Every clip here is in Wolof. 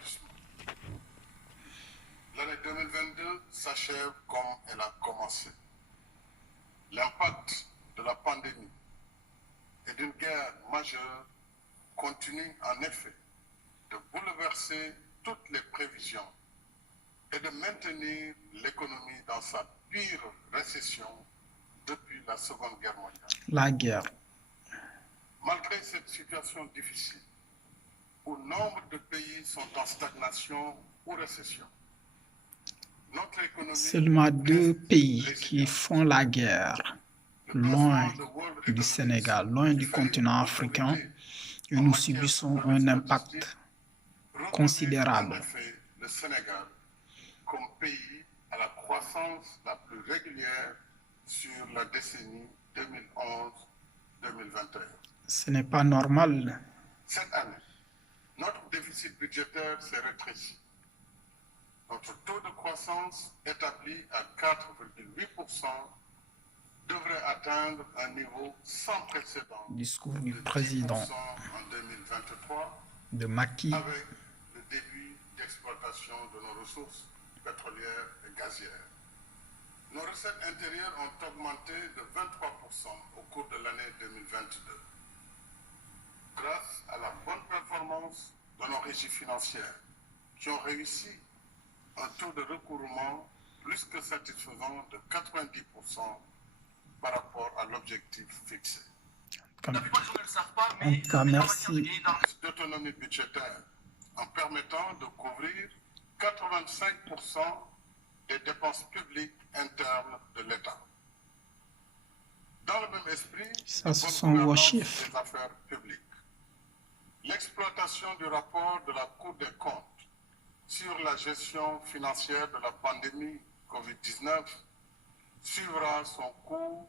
établissement. L'année 2022 s'achève comme elle a commencé. L'impact de la pandémie et d'une guerre majeure continue en effet de bouleverser toutes les prévisions et de maintenir l'économie dans sa pire récession depuis la Seconde Guerre mondiale. La guerre. Malgré cette situation difficile, où nombre de pays sont en stagnation ou récession, notre économie Seulement 2 reste pays qui résiliente. font la guerre, Le loin classement de World du Economic Sénégal, loin du fait continent autorité africain, et en nous matière subissons de un statistique impact reconnaît considérable. en effet le Sénégal comme pays à la croissance la plus régulière sur la décennie 2011-2021. Ce n'est pas normal. Cette année, notre déficit budgétaire s'est rétréci. Notre taux de croissance établi à 4,8% devrait atteindre un niveau sans précédent Discours de du 10% président en 2023 de Macky. avec le début d'exploitation de nos ressources pétrolières et gazières. Nos recettes intérieures ont augmenté de 23% au cours de l'année 2022. Grâce à la bonne performance de nos régies financières qui ont réussi un taux de recouvrement plus que satisfaisant de 90% par rapport à l'objectif fixé. En tout cas, merci. D'autonomie budgétaire en permettant de couvrir 85% des dépenses publiques internes de l'État. Dans le même esprit, Ça, de ce bonne sont vos gouvernance chiffres. des affaires publiques. L'exploitation du rapport de la Cour des comptes sur la gestion financière de la pandémie COVID-19 suivra son cours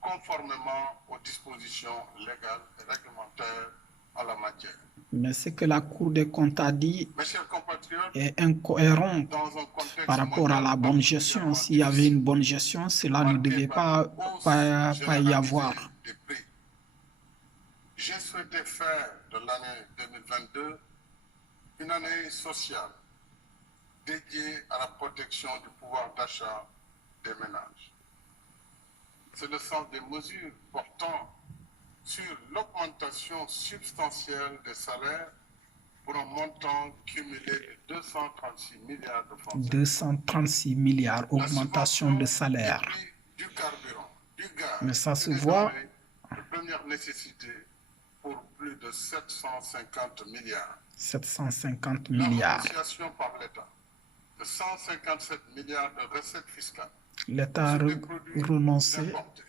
conformément aux dispositions légales et réglementaires en la matière. Mais ce que la Cour des comptes a dit Mes chers compatriotes, est incohérent dans un contexte par rapport à la bonne gestion. S'il y avait une bonne gestion, cela ne devait pas y avoir. des prix, j'ai souhaité faire de l'année 2022 une année sociale dédiée à la protection du pouvoir d'achat des ménages. C'est le sens des mesures portant sur l'augmentation substantielle des salaires pour un montant cumulé de 236 milliards de francs. 236 milliards, La augmentation de subvention salaire. des prix du carburant, du gaz Mais ça et se des voit. denrées de première nécessité pour plus de 750 milliards. 750 La milliards. renonciation par l'État de 157 milliards de recettes fiscales L'État a sur des produits renoncé. importés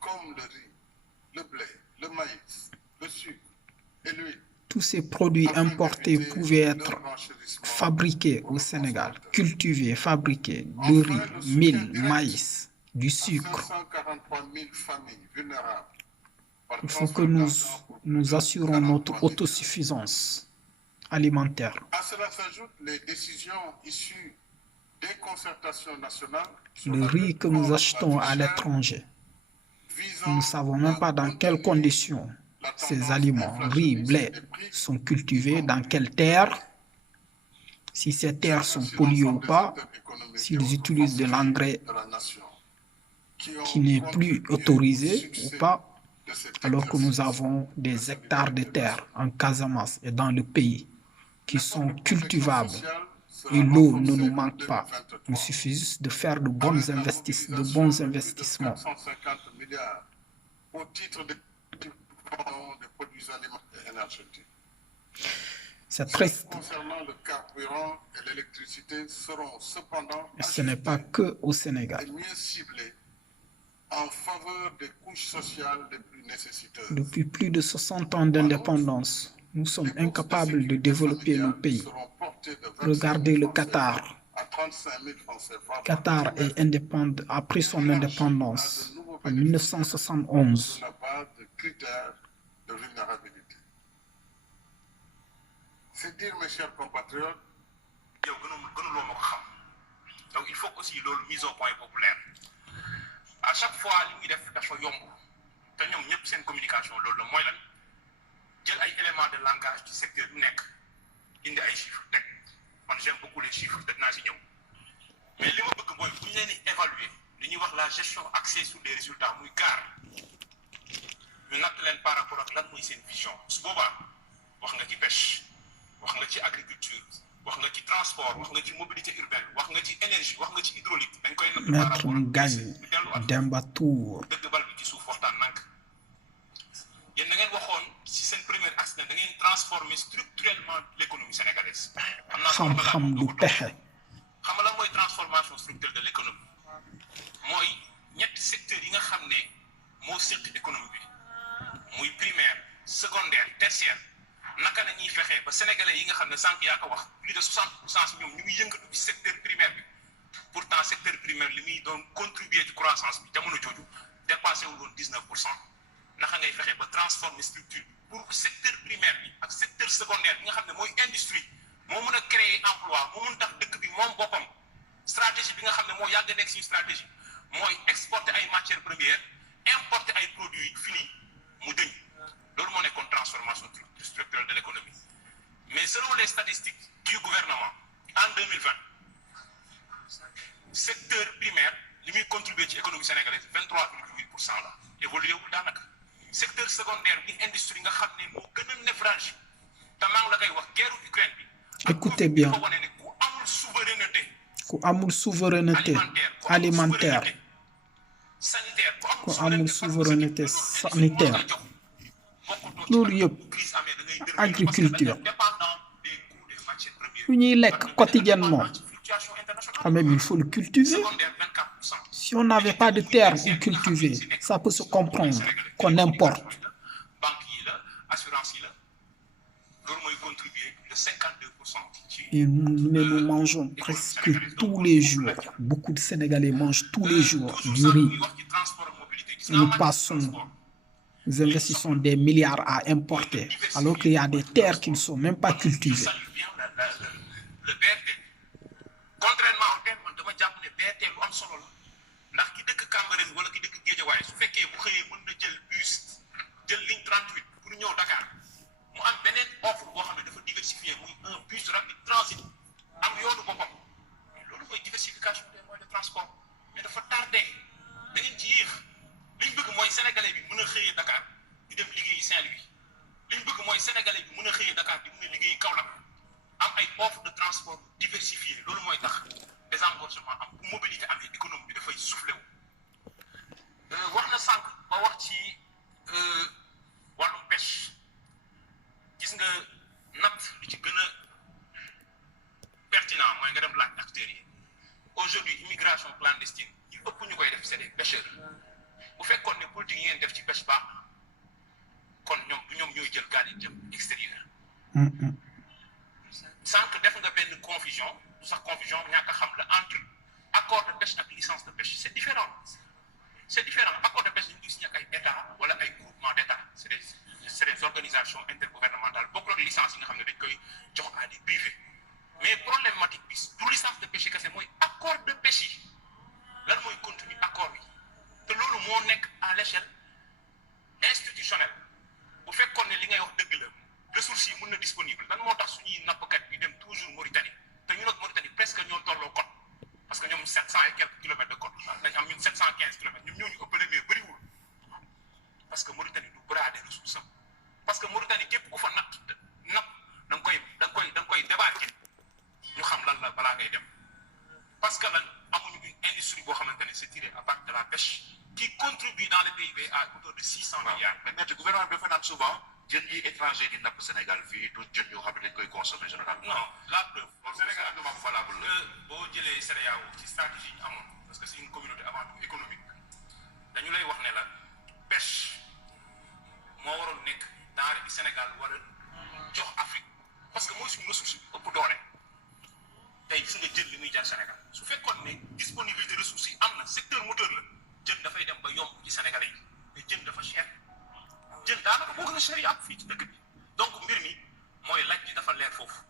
comme le riz, le blé, le maïs, le sucre et l'huile. Tous ces produits importés pouvaient être fabriqués au Sénégal, cultivés, fabriqués, du riz, mil, maïs, du sucre. 543 000 familles vulnérables. Il faut que nous assurons notre autosuffisance alimentaire. À cela s'ajoutent les décisions issues des concertations nationales sur Le la riz lutte que nous contre achetons la à vie chère, l'étranger, visant nous ne savons même pas dans quelles conditions ces aliments, riz, blé, sont cultivés, dans quelles terres, si ces terres sont polluées ou pas, s'ils utilisent de l'engrais qui n'est plus autorisé ou pas, alors que nous avons des hectares de terre en Casamance et dans le pays qui sont cultivables et l'eau ne nous manque pas. Il suffit juste de faire de bons investissements. 450 milliards au titre des produits alimentaires et énergétiques. C'est triste. Concernant le carburant et l'électricité seront cependant Et ce n'est pas que au Sénégal. et mieux ciblés en faveur des couches sociales les plus nécessiteuses. Depuis plus de 60 ans d'indépendance, nous sommes incapables de développer nos pays. Regardez le Qatar. À 35 000 francs CFA Qatar est indépendant, a pris son indépendance en 1971. sur la base de critères de vulnérabilité. C'est dire, mes chers compatriotes, donc il faut aussi le mise au point populaire. À chaque fois li muy def dafa yomb te ñoom ñëpp seen communication loolu la mooy lan jël ay éléments de langage ci secteur bu nekk indi ay chiffres teg man j'aime beaucoup les chiffres te dinaa si ñëw mais li ma bëgg mooy bu ñu leen di évaluer li ñuy wax la gestion axée sur des résultats muy gaar ñu natt leen par rapport ak lan mooy seen vision su boobaa wax nga ci pêche wax nga ci agriculture wax nga ci transport wax nga ci mobilité urbaine wax nga ci énergie wax nga ci hydraulique dañ koy natt par rapport ak Ngagne Demba Tour dëgg bal bi ci suuf waxtaan nank yéen da ngeen waxoon si seen premier axe da ngeen transformer structurellement l'économie sénégalaise. xam-xam du pexe. xam nga lan mooy transformation structurelle de l'économie mooy ñetti secteurs yi nga xam ne moo seq économie bi muy primaire secondaire tertiaire naka la ñuy fexee ba sénégalais yi nga xam ne sànq yaa ko wax plus de 60% si ñoom ñu ngi yëngatu ci secteur primaire bi pourtant secteur primaire li muy doon contribuer ci croissance bi jamono jooju dépassé wu doon 19%. naka ngay fexe ba transformer structure pour secteur primaire bi ak secteur secondaire bi nga xam ne mooy industrie moo mën a créer emploi moo mën tax dëkk bi moom boppam stratégie bi nga xam ne moo yàgg nekk suñu stratégie mooy exporter ay matières premières importer ay produits finis mu dëñ loolu moo nekkoon transformation structurelle de l'économie mais selon les statistiques du gouvernement en 2020 secteur primaire li muy contribuer ci économie sénégalaise 23,8% la évolué wul daanaka secteur secondaire bi industrie nga xam ne moo gën a névralgique te maa ngi la koy wax guerre Ukraine bi. Écoutez bien ku amul souveraineté. ku amul souveraineté alimentaire sanitaire ku amul souveraineté sanitaire loolu yëpp agriculture lu ñuy lekk quotidiennement quand même il faut le cultiver. Si on n'avait pas de terre où cultiver, ça peut se comprendre qu'on importe. Et nous mangeons presque tous les jours. Beaucoup de Sénégalais mangent tous les jours du riz. Et nous investissons des milliards à importer, alors qu'il y a des terres qui ne sont même pas cultivées. Contrairement au terme, man dama jàpp ne BRT lu am solo la ndax ki dëkk Cambérène wala ki dëkk Guédiawaye su fekkee bu xëyee mën na jël bus jël ligne 38 pour ñëw Dakar mu am beneen offre boo xam ne dafa diversifié muy un bus rapide transit am yoonu boppam loolu mooy diversification des moyens de transport mais dafa tardé da ngeen ci yéex li ñu bëgg mooy sénégalais bi mën a xëyee Dakar di dem liggéeyi Saint-Louis li ñu bëgg mooy sénégalais bi mën a xëyee Dakar di mën a liggéeyi Kaolack am ay offre de transport diversifié loolu mooy tax désengorgement am bu mobilité amee économie bi dafay soufflé wu wax na sànq ba wax ci wàllum pêche gis nga natt li ci gën a pertinent mooy nga dem laaj acteurs yi aujourd'hui immigration clandestine ñu ëpp ñu koy def c'est des pêcheurs bu fekkoon ne politique yi ngeen def ci pêche baax na kon ñoom ñooy jël gaal yi jëm extérieur sànq def nga benn confusion du sax confusion ñàkk a xam la entre accord de pêche ak licence de pêche c'est différent accord de pêche dañu koy signé ak ay état wala ay groupement d'état c'est des organisations intergouvernementales bokk ak licence yi nga xam ne dañ koy jox à des privés mais problématique bi du licence de pêche yi kese mooy accord de pêche yi lan mooy contenu accord yi te loolu moo nekk à l'échelle institutionnelle bu fekkoon ne li ngay wax dëgg la ressources yi mën na disponible lan moo tax suñuy nappkat bi dem toujours Mauritanie te ñun ak Mauritanie presque ñoo tolloo côte parce que ñoom 700 et quelques kilomètres de côte nañ am ñun 715 kilomètres ñoom ñoo ñu ëppale mais bëriwul parce que Mauritanie du brader ressource am parce que Mauritanie képp ku fa napp da nga koy débarquer ñu xam lan la balaa ngay dem parce que lan amuñu une industrie boo xamante ne c'est tiré à partir de la pêche qui contribue dans le PIB à hauteur de 600 milliards. mais maître gouvernement bi dafa naan souvent jën yi étranger di napp Sénégal fii du jën yoo xam ne dañ koy consommer généralement. non la preuve au Sénégal ak lu valable boo jëlee CEDEAO ci stratégie yi ñu amoon parce que c'est une communauté avant tout économique dañu lay wax ne la pêche moo waroon nekk denrée bi Sénégal war a jox Afrique parce que mooy suñu ressource bi ëpp doole tey gis nga jën li muy jar Sénégal su fekkoon ne disponibilité ressources yi am na secteur moteur la jën dafay dem ba yomb ci Sénégalais yi mais jën dafa cher jën daanaka boo gën a cher yi am fii ci dëkk bi donc mbir mi mooy laaj bi dafa leer foofu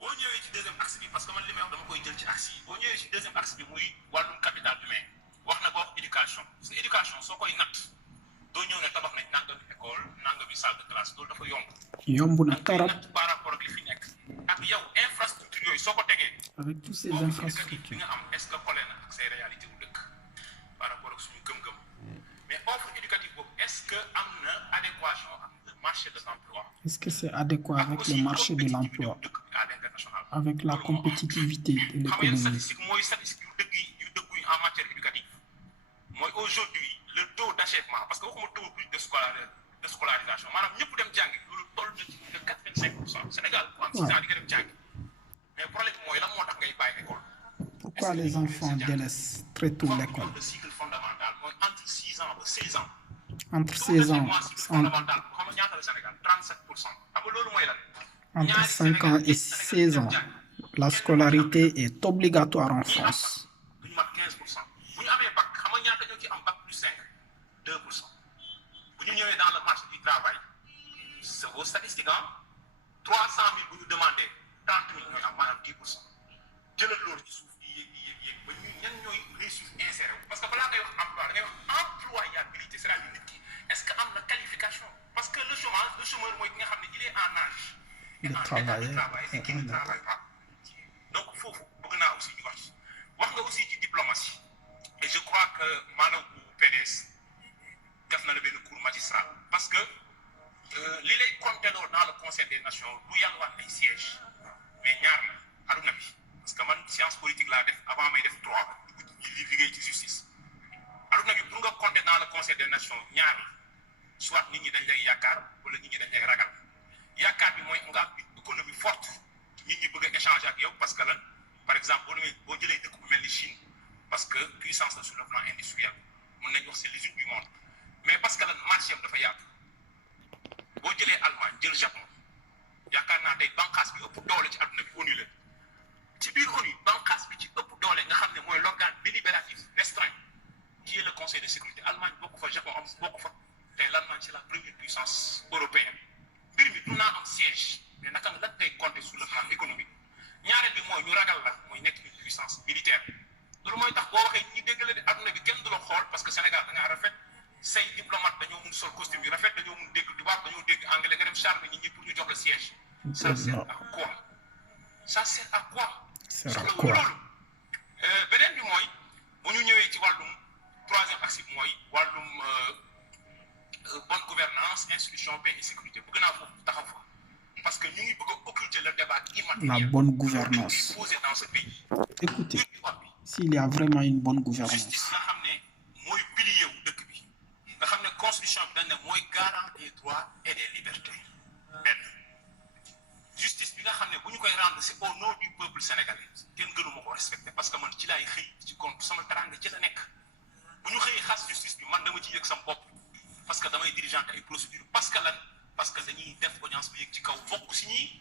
boo ñëwee ci deuxième axe bi parce que man li may wax dama koy jël ci axe yi boo ñëwee ci deuxième axe bi muy wàllum capital humain wax na ba wax éducation parce que éducation soo koy natt doo ñëw ne tabax nañ nangami école nangami salle de classe loolu dafa yomb yomb na torop par rapport ak li fi nekk soo ko tegee avec toutes ces offre éducative bi infrastructures. nga am est-ce que collé na ak say réalité wu dëkk par rapport ak suñu gëm-gëm mais offre éducative boobu est-ce que am na adéquation ak le marché de l'emploi Est-ce que c'est adéquat avec le marché de l'emploi, dëkk bi à l'international avec la compétitivité de xam nga yan l'économie? statistique mooy statistique yu dëgg yi en matière éducative mooy aujourd'hui le taux d'achèvement parce que waxuma taux de scolarisation maanaam ñëpp dem jàngi loolu toll na ci de 85%. Sénégal ku am 6 ans di nga dem jàngi mais problème bi mooy lan moo tax ngay bàyyi école. Pourquoi les enfants délaissent très tôt l'école? Le cycle fondamental mooy entre 6 ans ba 16 ans. Entre 16 ans, fondamental xam nga ñaata la Sénégal 37%. xam nga loolu mooy lan. entre 5 ans et 16 ans, la scolarité est obligatoire en France. duñu mat 15%. bu ñu amee bac xam nga ñaata ñoo ci am bac plus 5 2%. bu ñu ñëwee dans le marché du travail c'est vos statistiques 300 000 bu ñu demandé 30 000 ñooy am maanaam 10%. jëlal loolu ci suuf di yéeg ba ñu ñan ñooy réussir insérer parce que balaa ngay wax emploi da ngay wax employabilité c'est-à-dire nit ki est-ce que am na qualification parce que le chômeur mooy ki nga xam ne il est en âge De travailler et qui ne travaille pas donc foofu bëgg naa aussi ñu wax nga aussi ci diplomatie et je crois que maanaam PDS def na la benn cours magistral parce que li lay compté dans le Conseil des Nations du yàlwaan ay sièges mais ñaar la aduna bi parce que man science politique laa def avant may def droit di liggéey ci justice aduna bi pour nga compté dans le Conseil des Nations ñaar la soit nit ñi dañ lay yaakaar wala nit ñi dañ lay ragal yaakaar bi mooy nga am une économie forte nit ñi bëgg a échanger ak yow parce que lan par exemple boo jëlee dëkk bu mel ni Chine parce que puissance la sur le plan industriel mën nañ wax c'est l'usine du monde mais parce que lan marché am dafa yaatu boo jëlee Allemagne jël Japon yaakaar naa tey bànqaas bi ëpp doole ci adduna bi ONU la ci biir ONU bànqaas bi ci ëpp doole nga xam ne mooy l'organe délibératif restreint qui est le Conseil de sécurité Allemagne bokk fa Japon am bokk fa tey l'Allemagne c'est la première puissance européenne mbir mi du naa am siège mais naka nga lan ngay compter sur le plan économique ñaareel bi mooy ñu ragal la mooy nekk une puissance militaire loolu mooy tax boo waxee ñi dégg la de adduna bi kenn du la xool parce que Sénégal da ngaa rafet say diplomate dañoo mun sol costume yu rafet dañoo mun dégg tubaab dañoo dégg anglais nga dem charme nit ñi pour ñu jox la siège ça sert à quoi ça sert à quoi beneen bi mooy bu ñu ñëwee ci wàllum troisième axe bi mooy wàllum bonne gouvernance institution paix et sécurité bëgg naa foofu taxaw fa parce que ñu ngi bëgg a occulter le débat immatériel La bonne gouvernance. posé dans ce pays Écoutez, s'il y a vraiment une bonne gouvernance, justice nga xam ne mooy pilier wu dëkk bi nga xam ne constitution bi dañ ne mooy garant des droits et des libertés benn justice bi nga xam ne bu ñu koy rendre c'est au nom du peuple sénégalais kenn gënu ma ko respecté parce que man ci laay xëy ci compte sama teranga ci la nekk bu ñu xëyee xas justice bi man dama ci yëg sama bopp parce que damay dirigeante ay procédures parce que lan parce que dañuy def audience bi yëg ci kaw bokk si ñii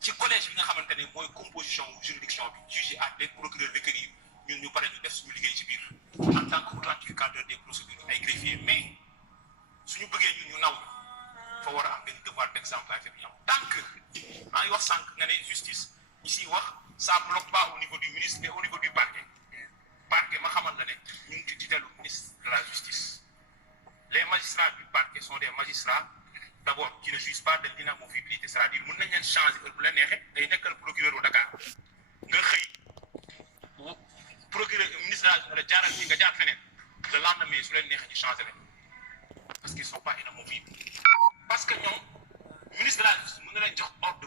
ci collège bi nga xamante ne mooy composition juridiction bi juge àtte procureur requérir ñun ñu pare ñu def suñu liggéey ci biir en tant que authentificateur des procédures ay greffier mais suñu bëggee ñun ñu naw fa war a am benn devoir d'exemplarité bi ñu am tant que maa ngi wax sànq nga ne justice ñi siy wax ça bloque pas au niveau du ministre mais au niveau du parquet ma xamal la ne ñu ngi ci tutelle ministre de la justice les magistrats du parquet sont des magistrats d'abord qui ne jugent pas de l'inamovibilité c'est-à-dire mën nañ leen changer heure bu la neexee day nekkal procureur au Dakar nga xëy procureur ministre de la jaaral ci nga jaar feneen le lendemain su leen neexee ñu changer leen parce qu'ils sont pas inamovibles parce que ñoom ministre de la justice mën na leen jox ordre